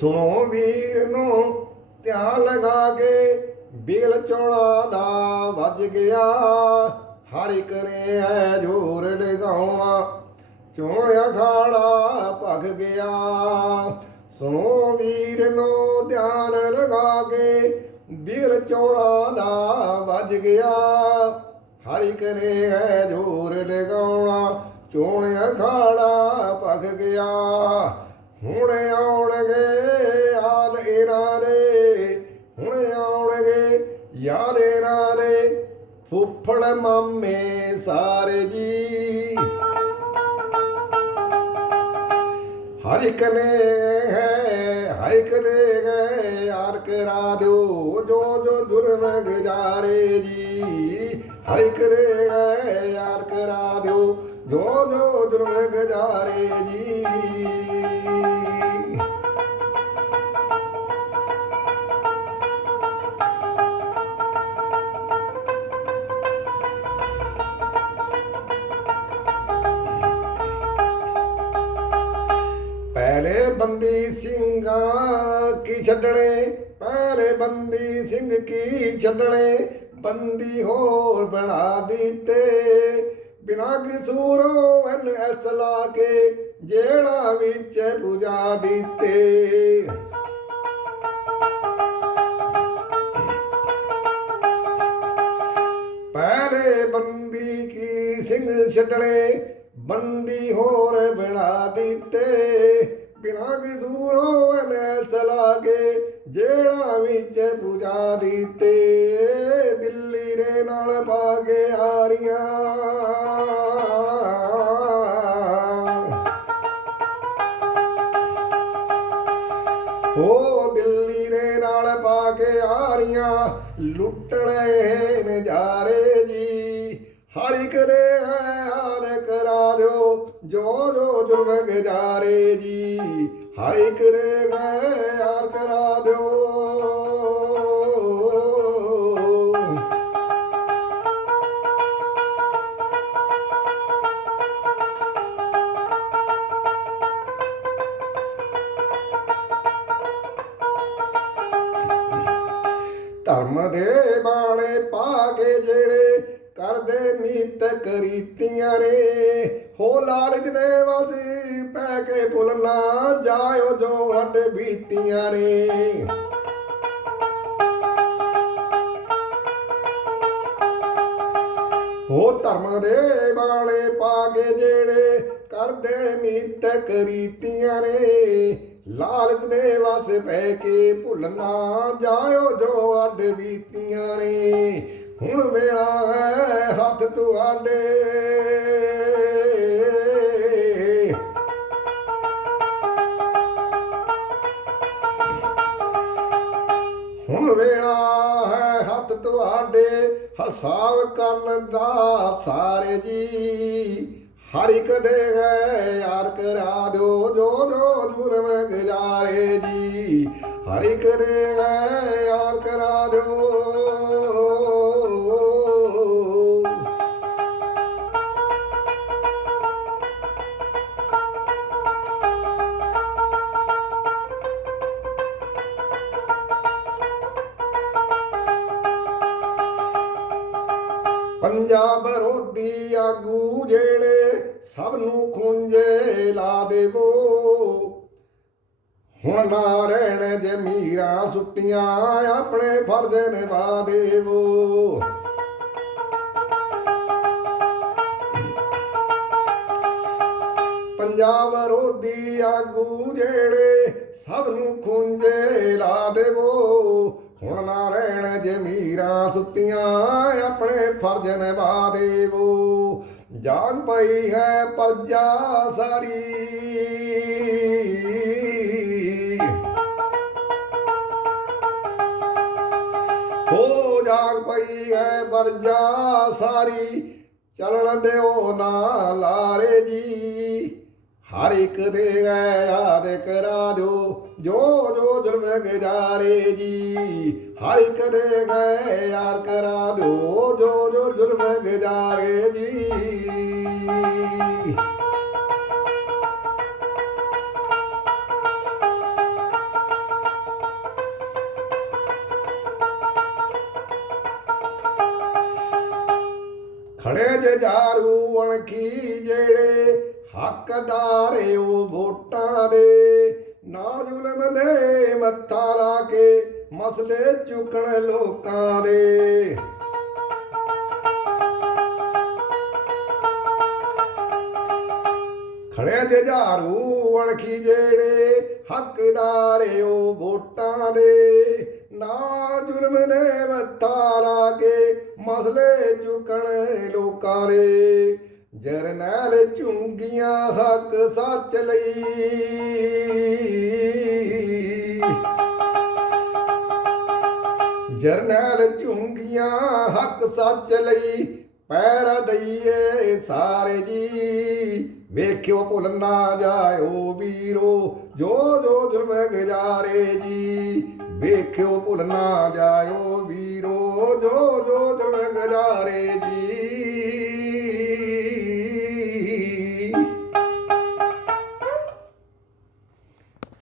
ਸੁਣੋ ਵੀਰ ਨੂੰ, ਧਿਆਨ ਲਗਾ ਕੇ ਬਿਗਲ ਚੋਣਾ ਦਾ ਵੱਜ ਗਿਆ। ਹਰ ਇੱਕ ਨੇ ਹੈ ਜੋਰ ਲਗਾਉਣਾ, ਚੋਣਿਆ ਖਾੜਾ ਭਗ ਗਿਆ। ਸੁਣੋ ਵੀਰ ਨੂੰ, ਧਿਆਨ ਲਗਾ ਕੇ ਬਿਗਲ ਚੋਣਾ ਦਾ ਵੱਜ ਗਿਆ। ਹਰ ਇੱਕ ਨੇ ਹੈ ਜੋਰ ਲਗਾਉਣਾ, ਚੋਣਿਆ ਖਾੜਾ ਭਗ ਗਿਆ। ਹੁਣ ਆਉਣਗੇ ਆਲ ਇਹਨਾਂ ਹੁਣ ਆਉਣਗੇ ਯਾਰ ਇਹਨਾਂ ਦੇ। ਫੁੱਫੜ ਮਾਮੇ ਸਾਰੇ ਜੀ। ਹਰ ਇੱਕ ਨੇ ਹੈ, ਹਰ ਇੱਕ ਨੇ ਹੈ ਯਾਰ ਕਰਾ ਦਿਓ, ਜੋ ਜੋ ਜੁਰਮ ਗੁਜ਼ਾਰੇ ਜੀ। ਹਰ ਇੱਕ ਨੇ ਹੈ ਯਾਰ ਕਰਾ ਦਿਓ, ਜੋ ਜੋ ਜੁਰਮ ਗੁਜ਼ਾਰੇ ਜੀ। ਬੰਦੀ ਸਿੰਘਾਂ ਕੀ ਛੱਡਣੇ? ਪਹਿਲੇ ਬੰਦੀ ਸਿੰਘ ਕੀ ਛੱਡਣੇ? ਬੰਦੀ ਹੋਰ ਬਣਾ ਦਿੱਤੇ। ਬਿਨਾ ਕਿਸੂਰੋਂ ਐਨ ਐਸ ਲਾ ਕੇ ਜੇੜਾ ਵਿੱਚ ਪੁਜਾ ਦਿੱਤੇ। ਪਹਿਲੇ ਬੰਦੀ ਕੀ ਸਿੰਘ ਛੱਡਣੇ? ਬੰਦੀ ਹੋਰ ਬਣਾ ਦਿੱਤੇ। ਬਿਨਾ ਕਿਸੂਰੋਂ ਐਨ ਸਲਾ ਕੇ ਜਿਹੜਾ ਵਿੱਚ ਪੁਜਾ ਦਿੱਤੇ, ਦਿੱਲੀ ਦੇ ਨਾਲ ਬਾਗੇ ਆਰੀਆਂ ਉਹ ਦਿੱਲੀ ਦੇ ਨਾਲ ਪਾ ਕੇ ਆ ਲੁੱਟਣੇ ਨਜ਼ਾਰੇ ਜੀ। ਹਰ ਇੱਕ ਦੇ ਹਾਲ ਕਰਾ ਦਿਓ ਜੋ ਜੋ ਜ਼ੁਲਮ ਗੁਜ਼ਾਰੇ ਜੀ ਹਰ ਕਰੇ ਮੈਂ ਹਾਲ ਕਰਾ ਦਿਓ। ਧਰਮ ਦੇ ਬਾਣੇ ਪਾ ਕੇ ਜਿਹੜੇ ਕਰਦੇ ਨੀਤ ਕਰੀਤੀਆਂ ਰੇ ਹੋ ਲਾਲਚ ਦੇ ਵਸ ਪੈ ਕੇ ਭੁੱਲ ਨਾ ਜਾਇਓ ਜੋ ਹੱਡ ਬੀਤੀਆਂ ਨੇ। ਹੋ ਧਰਮ ਦੇ ਬਾਣੇ ਪਾ ਜਿਹੜੇ ਕਰਦੇ ਨੀਤ ਕਰੀਤੀਆਂ ਨੇ ਲਾਲਚ ਦੇ ਵਸ ਪੈ ਕੇ ਭੁੱਲਣਾ ਜਾਇਓ ਜੋ ਅੱਡ ਬੀਤੀਆਂ ਨੇ। ਹੁਣ ਵੇਲਾ ਹੱਥ ਤੁਹਾਡੇ। ਹਿਸਾਬ ਕਰਨ ਦਾ ਸਾਰੇ ਜੀ। ਹਰ ਇੱਕ ਦੇ ਹੈ ਯਾਰ ਕਰਾ ਦਿਓ, ਜੋ ਜੋ ਜੁਰਮ ਗੁਜ਼ਾਰੇ ਜੀ ਹਰ ਇੱਕ ਦੇ ਹੈ ਯਾਰ ਕਰਾ ਦਿਓ ਪੰਜਾਬ ਰੋਦੀ ਆਗੂ ਜਿਹੜੇ ਸਭ ਨੂੰ ਖੁੰਝੇ ਲਾ ਦੇਵੋ। ਹੁਣ ਨਾ ਰਹਿਣ ਜਮੀਰਾਂ ਸੁੱਤੀਆਂ, ਆਪਣੇ ਫਰਜ਼ ਨਿਭਾ ਦੇਵੋ। ਪੰਜਾਬ ਰੋਦੀ ਆਗੂ ਜਿਹੜੇ ਸਭ ਨੂੰ ਖੁੰਝੇ ਲਾ ਦੇਵੋ। ਹੁਣ ਨਾ ਰਹਿਣ ਜਮੀਰਾਂ ਸੁੱਤੀਆਂ, ਆਪਣੇ ਫਰਜ਼ ਨਿਭਾ ਦੇਵੋ। ਜਾਗ ਪਈ ਹੈ ਪਰਜਾ ਸਾਰੀ। ਹੋ ਜਾਗ ਪਈ ਹੈ ਪਰਜਾ ਸਾਰੀ, ਚਲਣ ਦਿਓ ਨਾ ਲਾਰੇ ਜੀ। ਹਰ ਇੱਕ ਦੇ ਗਏ ਯਾਦ ਕਰਾ ਦਿਓ, ਜੋ ਜੋ ਜ਼ੁਲਮ ਗਜਾਰੇ ਜੀ। ਹਰ ਇੱਕ ਦੇ ਗਏ ਯਾਰ ਕਰਾ ਦਿਓ, ਜੋ ਜੋ ਜ਼ੁਲਮ ਗਜਾਰੇ ਜੀ। ਖੜੇ ਜੇ ਜਾਰੂ ਕੀ ਜਿਹੜੇ ਹੱਕਦਾਰ ਏ ਉਹ ਵੋਟਾਂ ਦੇ। ਨਾਲ ਜ਼ੁਲਮ ਦੇ ਮੱਥਾ ਲਾ ਕੇ ਮਸਲੇ ਚੁੱਕਣ ਲੋਕਾਂ ਦੇ। ਖੜੇ ਜੇ ਜਾਰੂ ਅਣਖੀ ਜਿਹੜੇ ਹੱਕਦਾਰ ਏ ਉਹ ਵੋਟਾਂ ਦੇ। ਨਾ ਜ਼ੁਲਮ ਦੇ ਮੱਥਾ ਲਾ ਕੇ ਮਸਲੇ ਚੁੱਕਣ ਲੋਕਾਂ ਦੇ। ਜਰਨੈਲ ਝੁੰਗੀਆਂ ਹੱਕ ਸੱਚ ਲਈ। ਜਰਨੈਲ ਝੁੰਗੀਆਂ ਹੱਕ ਸੱਚ ਲਈ ਪੈਰ ਦਈਏ ਸਾਰੇ ਜੀ। ਵੇਖਿਓ ਭੁੱਲ ਨਾ ਜਾਇਓ ਵੀਰੋ, ਜੋ ਜੋ ਜ਼ੁਲਮ ਗਜ਼ਾਰੇ ਜੀ। ਵੇਖਿਓ ਭੁੱਲ ਨਾ ਜਾਇਓ ਵੀਰੋ, ਜੋ ਜੋ ਜ਼ੁਲਮ